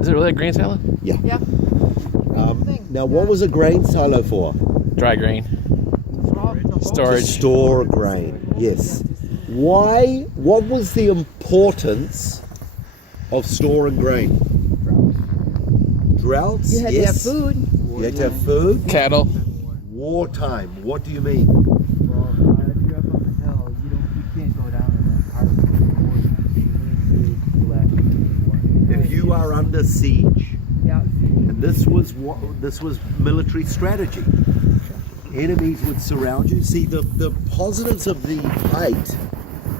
Is it really a grain silo? Yeah. Yeah. Now, what was a grain silo for? Dry grain. To Storage. store grain. Yes. Why? What was the importance of storing grain? Droughts. You had to have food. You had to have food. Cattle. Wartime. What do you mean? Well, if you're up on the hill, you can't go down in that hard If you are under siege, Yeah. and this was military strategy. Enemies would surround you. See, the positives of the height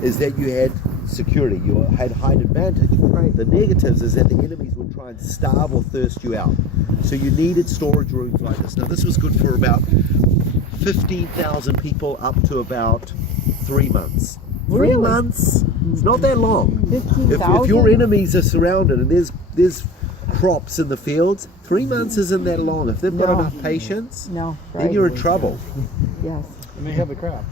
is that you had security, you had height advantage. Right. The negatives is that the enemies would try and starve or thirst you out. So you needed storage rooms like this. Now this was good for about 15,000 people up to about 3 months. 3 Really? months? It's not that long. 15,000? If your enemies are surrounded and there's crops in the fields, 3 months isn't that long. If they've got No. enough patience, No. then Right. you're in trouble. Yes. And they have the crops.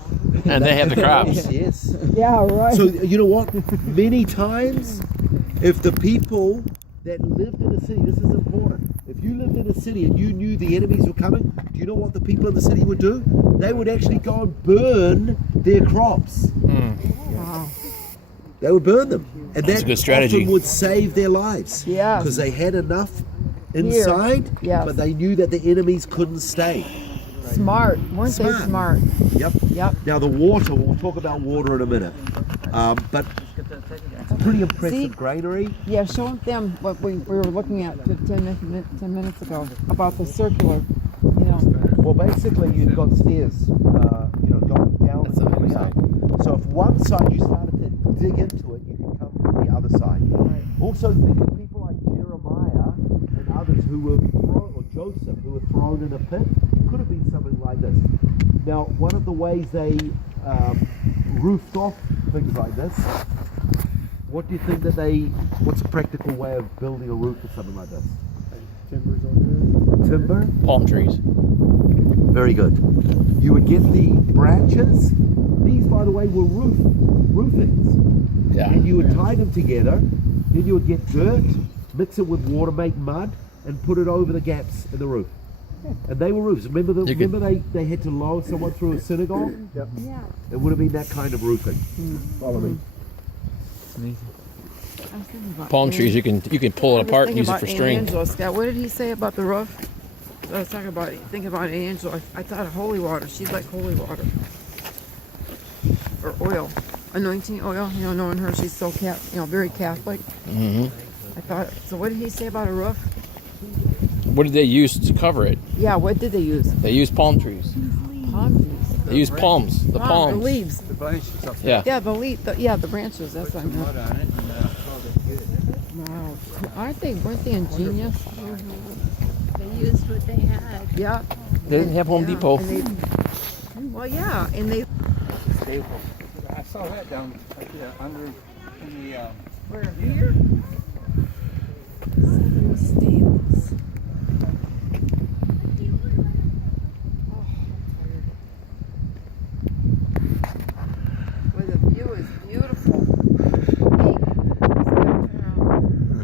And they have the crops. Yes. Yeah. Right. So you know what? Many times, if the people that lived in a city, this is important. If you lived in a city and you knew the enemies were coming, do you know what the people in the city would do? They would actually go and burn their crops. Wow. They would burn them, and That's that a good strategy. often would save their lives. Yes. Because they had enough inside, Yes. but they knew that the enemies couldn't stay. Smart. Weren't they Smart. smart? Yep. Yep. Now the water, we'll talk about water in a minute. But it's pretty impressive See? granary. Yeah. Show them what we were looking at 10 minutes ago about the circular. You know. Well, basically you've got stairs, going down That's and the coming other up. So if one side you started to dig into it, you can come from the other side. Right. Also think of people like Jeremiah and others who were thrown, or Joseph, who were thrown in a pit. It could have been something like this. Now, one of the ways they roofed off things like this, what do you think what's a practical way of building a roof or something like this? Timbers over Timber? Palm trees. Very good. You would get the branches. These, by the way, were roofings. Yeah. And you would tie them together. Then you would get dirt, mix it with water, make mud, and put it over the gaps in the roof. And they were roofs. Remember, they had to lower someone through a synagogue? Yep. Yeah. It would have been that kind of roofing. Follow me. It's amazing. I was thinking about Palm trees, you can pull it apart and use it for string. Angela, Scott, what did he say about the roof? I was talking about thinking about Angela. I thought of holy water. She'd like holy water or oil, anointing oil. You know, knowing her, she's so very Catholic. Mm-hmm. I thought. So, what did he say about a roof? What did they use to cover it? Yeah, what did they use? They used palm trees. Palm trees. They used palms. The The palms. leaves. The branches up Yeah. Yeah, the leaf. The branches. That's what I mud meant. on it and called it good. Wow. Weren't they ingenious? They used what they had. Yeah. They didn't have Home Yeah, Depot. and well, yeah, and they. Staple. I saw that down right there under in the Where here? Stables. Well, the view is beautiful.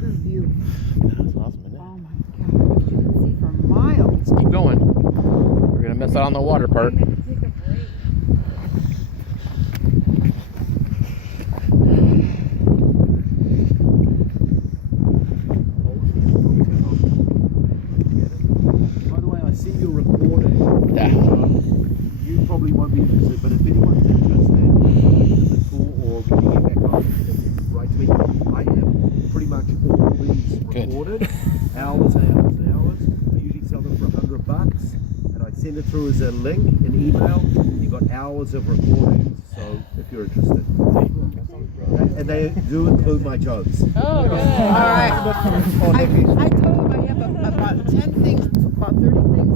Good view. That's awesome, isn't it? Oh my gosh, you can see for miles. Keep going. We're gonna miss out on the water part. I had to take a break. By the way, I see you're recording. Yeah. You probably won't be interested, but if anyone's interested in the tour or when you get back home, write to me. I have pretty much all these Good. recorded, hours and hours and hours. I usually sell them for $100, and I send it through as a link, an email. You've got hours of recordings, so if you're interested. And they do include my jokes. Oh, good. All right. I told him I have about 10 things, about 30 things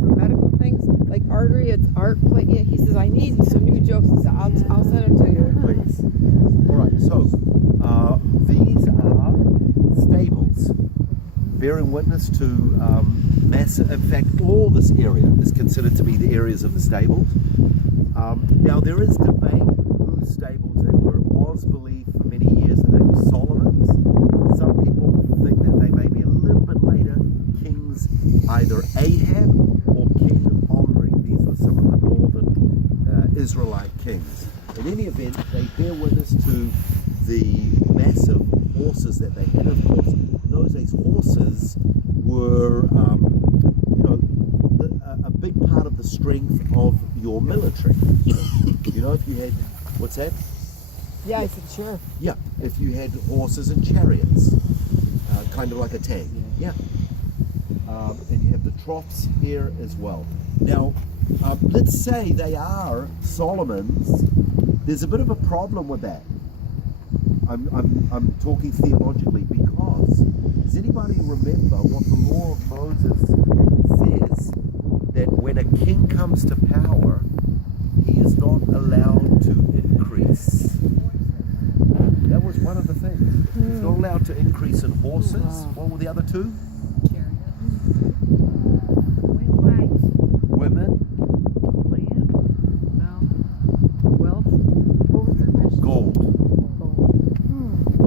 for medical things, like artery, it's art play. Yeah, he says, I need some new jokes. He said, I'll send them to you. Please. All right, so these are stables, bearing witness to massive. In fact, all this area is considered to be the areas of the stables. Now, there is debate whose stables they were. It was believed for many years that they were Solomon's. Some people think that they may be a little bit later kings, either Ahab or King Omri. These were some of the northern Israelite kings. In any event, they bear witness to the massive horses that they had. Of course, in those days, horses were, a big part of the strength of your military. You know, if you had, what's that? Yeah, I said sure. Yeah, if you had horses and chariots, kind of like a tank. Yeah. And you have the troughs here as well. Now, let's say they are Solomon's. There's a bit of a problem with that. I'm talking theologically because does anybody remember what the law of Moses says, that when a king comes to power, he is not allowed to increase? That was one of the things. He's not allowed to increase in horses. What were the other two? Women. Gold.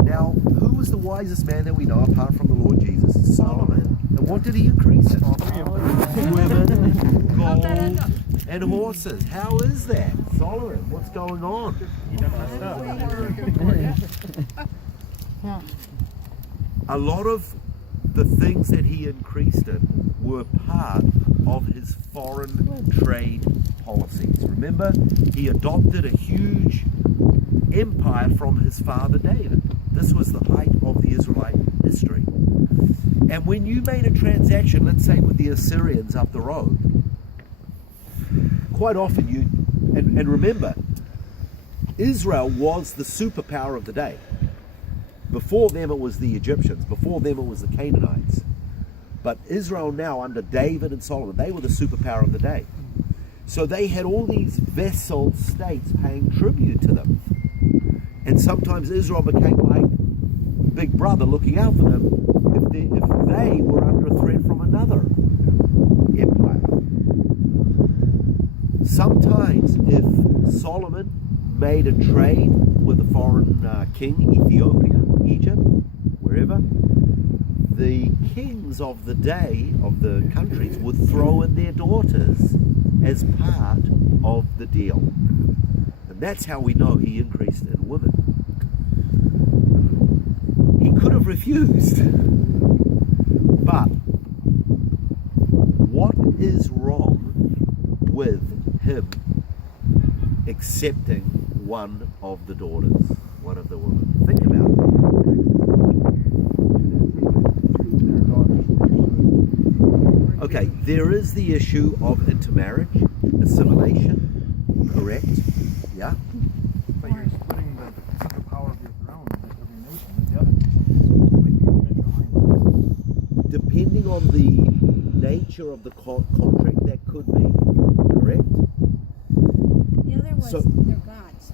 Now, who was the wisest man that we know apart from the Lord Jesus? Solomon. And what did he increase it? Women, gold, and horses. How is that? Solomon, what's going on? A lot of the things that he increased in were part of his foreign trade policies. Remember, he adopted a huge empire from his father David. This was the height of the Israelite history. And when you made a transaction, let's say with the Assyrians up the road, quite often and remember, Israel was the superpower of the day. Before them it was the Egyptians, before them it was the Canaanites. But Israel now, under David and Solomon, they were the superpower of the day. So they had all these vassal states paying tribute to them. And sometimes Israel became like Big Brother looking out for them if they were under a threat from another empire. Sometimes if Solomon made a trade with a foreign king, Ethiopia, Egypt, wherever, the kings of the day of the countries would throw in their daughters as part of the deal. And that's how we know he increased in women. He could have refused. But what is wrong with him accepting one of the daughters, one of the women? Think about it. Okay, there is the issue of intermarriage, assimilation, correct? Yeah? But you're splitting the power of your throne of your nation with the other. Like you Depending on the nature of the contract, that could be, correct? The other was So- their gods.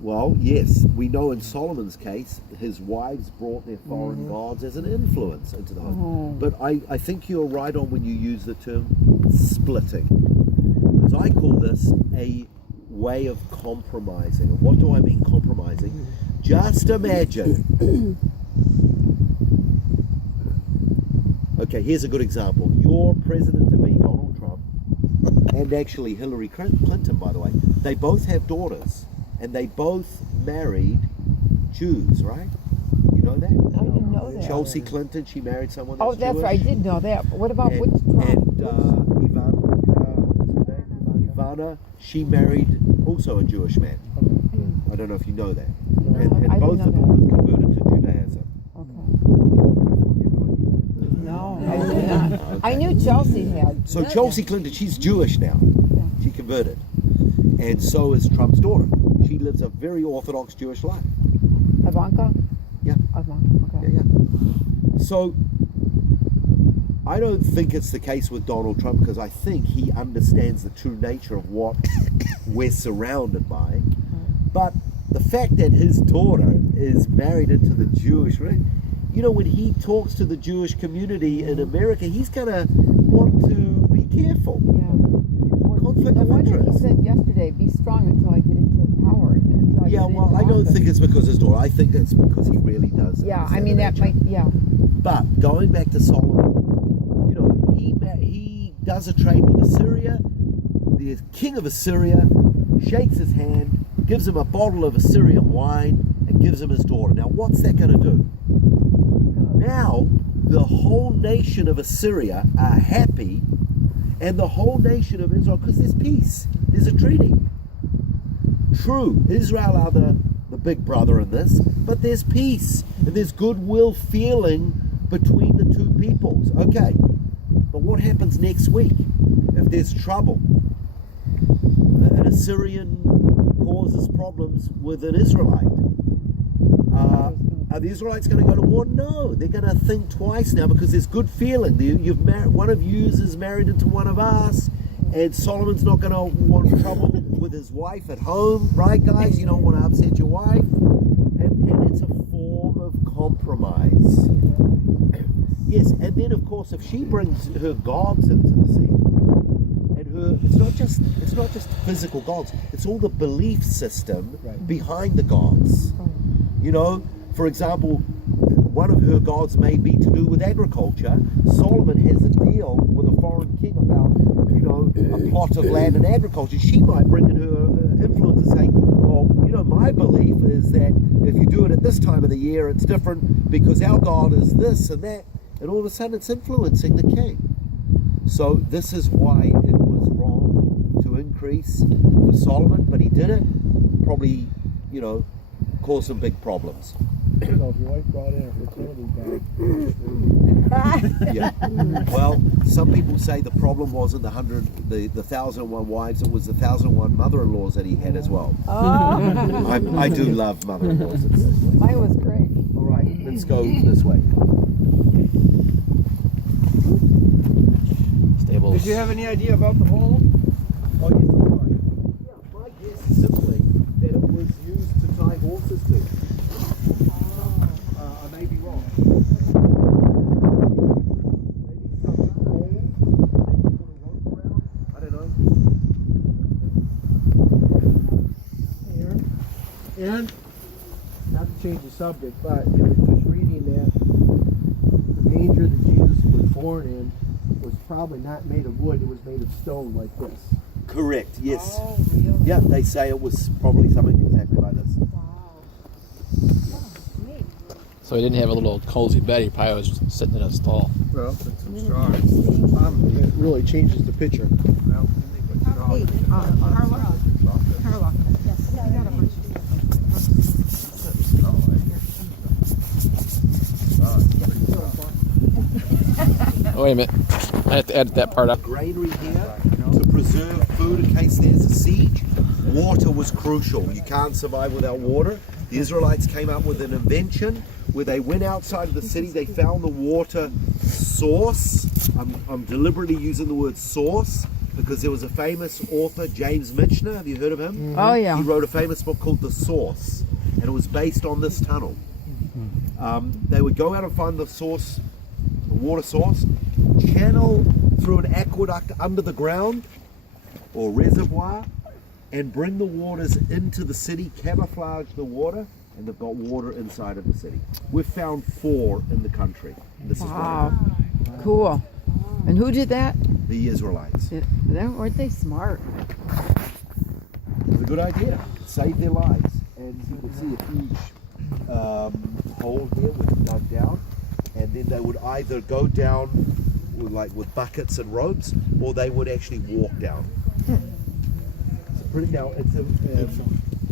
Well, yes, we know in Solomon's case, his wives brought their foreign gods as an influence into the home. But I think you're right on when you use the term splitting. Because I call this a way of compromising. And what do I mean compromising? Just imagine. Okay, here's a good example. Your president-to-be, Donald Trump, and actually Hillary Clinton, by the way, they both have daughters. And they both married Jews, right? You know that? I didn't know that. Chelsea Clinton, she married someone that's Oh, that's Jewish. right. I did know that. But what about And, which Trump? Ivana, she married also a Jewish man. I don't know if you know that. No, And I both didn't the know daughters converted to Judaism. No, I did not. I knew Chelsea had. So Chelsea Clinton, she's Jewish now. She converted. And so is Trump's daughter. She lives a very orthodox Jewish life. Ivanka? Yeah. Ivanka, okay. Yeah. So I don't think it's the case with Donald Trump, because I think he understands the true nature of what we're surrounded by. But the fact that his daughter is married into the Jewish, you know, when he talks to the Jewish community in America, he's going to want to be careful. Yeah. Conflict No of wonder he interest. said yesterday, be strong until I get into power. Until I Yeah, get well, I don't think it's because of his daughter. I think it's because he really does. Yeah, I understand mean the that nature. might. Yeah. But going back to Solomon, you know, he does a trade with Assyria. The king of Assyria shakes his hand, gives him a bottle of Assyrian wine, and gives him his daughter. Now, what's that going to do? Now, the whole nation of Assyria are happy, and the whole nation of Israel, because there's peace, there's a treaty. True, Israel are the big brother in this, but there's peace, and there's goodwill feeling between the two peoples. Okay, but what happens next week if there's trouble? An Assyrian causes problems with an Israelite. Are the Israelites going to go to war? No, they're going to think twice now because there's good feeling. One of you is married into one of us, and Solomon's not going to want trouble with his wife at home, right, guys? You don't want to upset your wife, and it's a form of compromise. Yes, and then of course, if she brings her gods into the scene, and it's not just physical gods; it's all the belief system behind the gods. You know. For example, one of her gods may be to do with agriculture. Solomon has a deal with a foreign king about, you know, a plot of land and agriculture. She might bring in her influence and say, well, you know, my belief is that if you do it at this time of the year, it's different because our God is this and that. And all of a sudden it's influencing the king. So this is why it was wrong to increase for Solomon, but he did it. Probably, you know, caused some big problems. So if your wife brought in a fertility bag, Yeah. Well, some people say the problem wasn't the 1,001 wives; it was the 1,001 mother-in-laws that he had as well. Oh, I do love mother-in-laws. mine was great. All right, let's go this way. Stables. did you have any idea about the hole? Oh, yes, I'm sorry. Yeah, my guess is simply that it was used to tie horses to. I may be wrong. Maybe some hole, maybe put a rope around. I don't know. And not to change the subject, but I was just reading that the manger that Jesus was born in was probably not made of wood, it was made of stone like this. Correct, yes. Oh, really? Yeah, they say it was probably something exactly like this. Wow. Neat. So he didn't have a little cozy bed. He probably was just sitting in a stall. Well, that's some straw. It really changes the picture. Well, they put straw Hey, in it. Carla. Carla. Yes. I got a bunch of Oh, wait a minute. I have to edit that part up. Granary here to preserve food in case there's a siege. Water was crucial. You can't survive without water. The Israelites came up with an invention where they went outside of the city, they found the water source. I'm deliberately using the word source because there was a famous author, James Michener. Have you heard of him? Oh, yeah. He wrote a famous book called The Source, and it was based on this tunnel. They would go out and find the source, the water source, channel through an aqueduct under the ground or reservoir, and bring the waters into the city, camouflage the water, and they've got water inside of the city. We've found 4 in the country. And this is Wow. one Cool. And who did that? of the Israelites. Weren't they smart? It was a good idea. It saved their lives. And you can see a huge hole here with dug down, and then they would either go down with buckets and ropes, or they would actually walk down. It's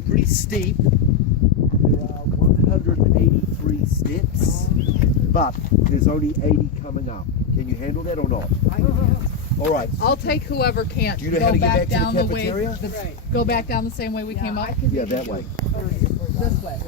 pretty steep. There are 183 steps, but there's only 80 coming up. Can you handle that or not? All right. I'll take whoever can't. Do you know how to get back to the down the way. cafeteria? Go back down the same way we came up. Yeah, that way. This way.